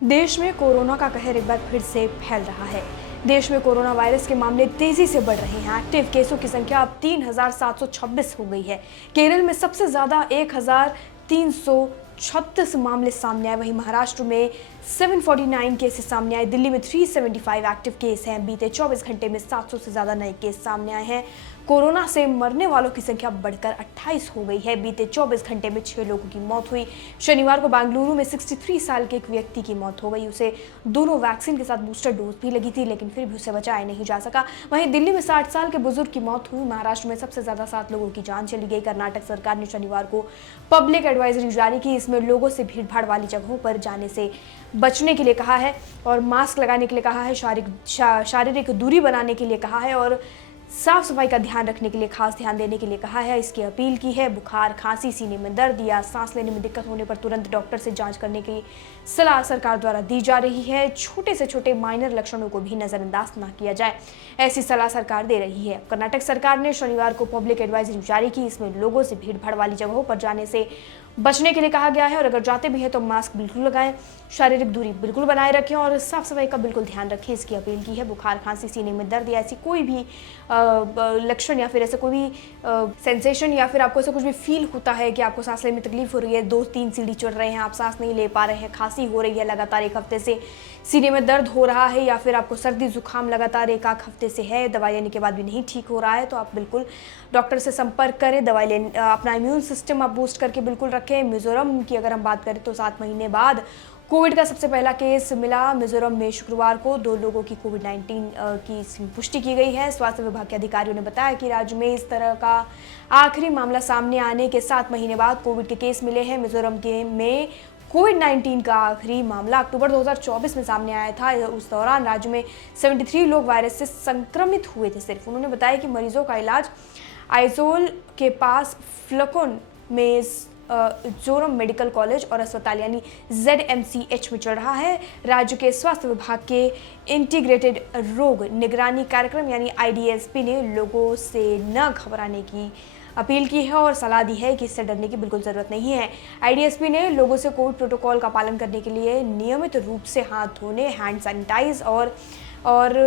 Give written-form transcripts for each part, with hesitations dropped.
देश में कोरोना का कहर एक बार फिर से फैल रहा है। देश में कोरोना वायरस के मामले तेजी से बढ़ रहे हैं। एक्टिव केसों की संख्या अब 3,726 हो गई है। केरल में सबसे ज्यादा 1,336 मामले सामने आए। वहीं महाराष्ट्र में 749 केसेस सामने आए। दिल्ली में 375 एक्टिव केस हैं। बीते 24 घंटे में 700 से ज्यादा नए केस सामने आए हैं। कोरोना से मरने वालों की संख्या बढ़कर 28 हो गई है। बीते 24 घंटे में 6 लोगों की मौत हुई। शनिवार को बेंगलुरु में 63 साल के एक व्यक्ति की मौत हो गई। उसे दोनों वैक्सीन के साथ बूस्टर डोज भी लगी थी, लेकिन फिर भी उसे बचाया नहीं जा सका। वहीं दिल्ली में 60 साल के बुजुर्ग की मौत हुई। महाराष्ट्र में सबसे ज्यादा 7 लोगों की जान चली गई। कर्नाटक सरकार ने शनिवार को पब्लिक एडवाइजरी जारी की। इसमें लोगों से भीड़भाड़ वाली जगहों पर जाने से बचने के लिए कहा है और मास्क लगाने के लिए कहा है, शारीरिक दूरी बनाने के लिए कहा है और साफ सफाई का ध्यान रखने के लिए खास ध्यान देने के लिए कहा है। इसकी अपील की है। बुखार, खांसी, सीने में दर्द या सांस लेने में दिक्कत होने पर तुरंत डॉक्टर से जांच करने की सलाह सरकार द्वारा दी जा रही है। छोटे से छोटे माइनर लक्षणों को भी नजरअंदाज न किया जाए, ऐसी सलाह सरकार दे रही है। कर्नाटक सरकार ने शनिवार को पब्लिक एडवाइजरी जारी की। इसमें लोगों से भीड़भाड़ वाली जगहों पर जाने से बचने के लिए कहा गया है और अगर जाते भी हैं तो मास्क बिल्कुल लगाएं, शारीरिक दूरी बिल्कुल बनाए रखें और साफ सफाई का बिल्कुल ध्यान रखें, इसकी अपील की है। बुखार, खांसी, सीने में दर्द या ऐसी कोई भी लक्षण या फिर ऐसा कोई भी सेंसेशन या फिर आपको ऐसा कुछ भी फील होता है कि आपको सांस लेने में तकलीफ हो रही है, 2-3 सीढ़ी चढ़ रहे हैं, आप सांस नहीं ले पा रहे हैं, खांसी हो रही है लगातार 1 हफ्ते से, सीने में दर्द हो रहा है या फिर आपको सर्दी जुकाम लगातार 1-8 हफ्ते से है, दवाई लेने के बाद भी नहीं ठीक हो रहा है, तो आप बिल्कुल डॉक्टर से संपर्क करें। दवाई लेने, अपना इम्यून सिस्टम आप बूस्ट करके बिल्कुल रखें। मिजोरम की अगर हम बात करें तो 7 महीने बाद कोविड का सबसे पहला केस मिला। मिजोरम में शुक्रवार को 2 लोगों की कोविड-19 की पुष्टि की गई है। स्वास्थ्य विभाग के अधिकारियों ने बताया कि राज्य में इस तरह का आखिरी मामला सामने आने के 7 महीने बाद कोविड के केस मिले हैं। मिजोरम में कोविड-19 का आखिरी मामला अक्टूबर 2024 में सामने आया था। उस दौरान राज्य में 73 लोग वायरस से संक्रमित हुए थे। सिर्फ उन्होंने बताया कि मरीजों का इलाज आइजोल के पास फ्लकोन में जोरम मेडिकल कॉलेज और अस्पताल यानी ZMCH में चल रहा है। राज्य के स्वास्थ्य विभाग के इंटीग्रेटेड रोग निगरानी कार्यक्रम यानी IDSP ने लोगों से न घबराने की अपील की है और सलाह दी है कि इससे डरने की बिल्कुल ज़रूरत नहीं है। IDSP ने लोगों से कोविड प्रोटोकॉल का पालन करने के लिए नियमित रूप से हाथ धोने, हैंड सैनिटाइज और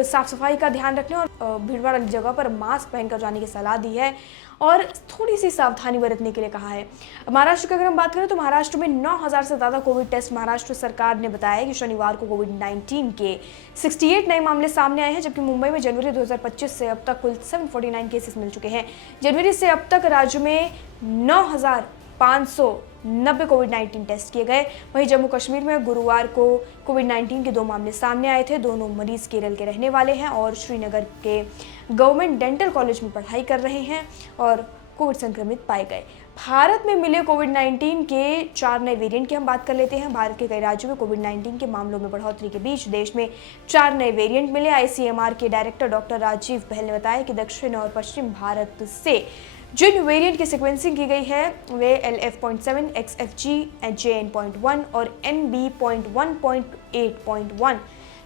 साफ सफाई का ध्यान रखने और भीड़भाड़ वाली जगह पर मास्क पहनकर जाने की सलाह दी है और थोड़ी सी सावधानी बरतने के लिए कहा है। महाराष्ट्र की अगर हम बात करें तो महाराष्ट्र में 9,000 से ज़्यादा कोविड टेस्ट महाराष्ट्र सरकार ने बताया कि शनिवार को कोविड-19 के 68 नए मामले सामने आए हैं, जबकि मुंबई में जनवरी 2025 से अब तक कुल 749 केसेस मिल चुके हैं। जनवरी से अब तक राज्य में 9,590 कोविड-19 टेस्ट किए गए। वहीं जम्मू कश्मीर में गुरुवार को कोविड-19 के 2 मामले सामने आए थे। दोनों मरीज केरल के रहने वाले हैं और श्रीनगर के गवर्नमेंट डेंटल कॉलेज में पढ़ाई कर रहे हैं और कोविड संक्रमित पाए गए। भारत में मिले कोविड-19 के 4 नए वेरिएंट की हम बात कर लेते हैं। भारत के कई राज्यों में कोविड-19 के मामलों में बढ़ोतरी के बीच देश में 4 नए वेरिएंट मिले। ICMR के डायरेक्टर डॉक्टर राजीव बहल ने बताया कि दक्षिण और पश्चिम भारत से जिन वेरिएंट की सीक्वेंसिंग की गई है वे LF.7, XFG, JN.1 और NB.1.8.1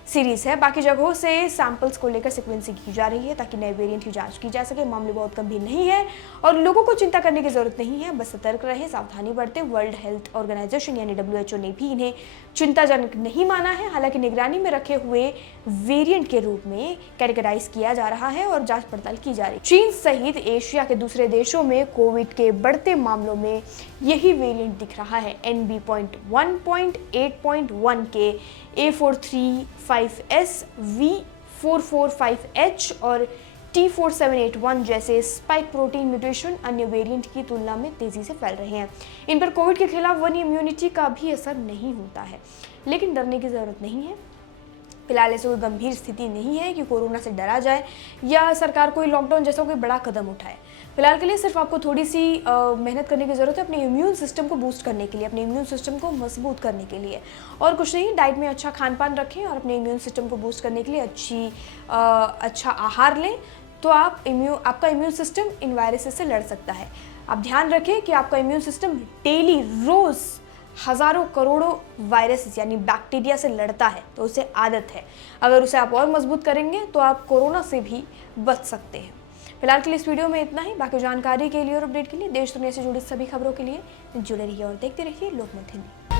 सीरीज है। बाकी जगहों से सैंपल्स को लेकर सीक्वेंसिंग की जा रही है ताकि नए वेरिएंट की जांच की जा सके। मामले बहुत गंभीर नहीं है और लोगों को चिंता करने की जरूरत नहीं है, बस सतर्क रहें, सावधानी बरतें। वर्ल्ड हेल्थ ऑर्गेनाइजेशन यानी WHO ने भी इन्हें चिंताजनक नहीं माना है। हालांकि निगरानी में रखे हुए वेरिएंट के रूप में कैटेगराइज किया जा रहा है और जांच पड़ताल की जा रही है। चीन सहित एशिया के दूसरे देशों में कोविड के बढ़ते मामलों में यही वेरिएंट दिख रहा है। NB.1.8.1 के A435S, V445H और T4781 जैसे स्पाइक प्रोटीन म्यूटेशन अन्य वेरिएंट की तुलना में तेजी से फैल रहे हैं। इन पर कोविड के खिलाफ वन इम्यूनिटी का भी असर नहीं होता है, लेकिन डरने की जरूरत नहीं है। फिलहाल ऐसी कोई गंभीर स्थिति नहीं है कि कोरोना से डरा जाए या सरकार कोई लॉकडाउन जैसा कोई बड़ा कदम उठाए। फिलहाल के लिए सिर्फ आपको थोड़ी सी मेहनत करने की ज़रूरत है अपने इम्यून सिस्टम को बूस्ट करने के लिए, अपने इम्यून सिस्टम को मजबूत करने के लिए, और कुछ नहीं। डाइट में अच्छा खान पान रखें और अपने इम्यून सिस्टम को बूस्ट करने के लिए अच्छा आहार लें, तो आपका इम्यून सिस्टम इन वायरसेस से लड़ सकता है। आप ध्यान रखें कि आपका इम्यून सिस्टम डेली रोज़ हजारों करोड़ों वायरस यानी बैक्टीरिया से लड़ता है, तो उसे आदत है। अगर उसे आप और मजबूत करेंगे तो आप कोरोना से भी बच सकते हैं। फिलहाल के लिए इस वीडियो में इतना ही। बाकी जानकारी के लिए और अपडेट के लिए देश दुनिया से जुड़ी सभी खबरों के लिए जुड़े रहिए और देखते रहिए लोकमत हिंदी।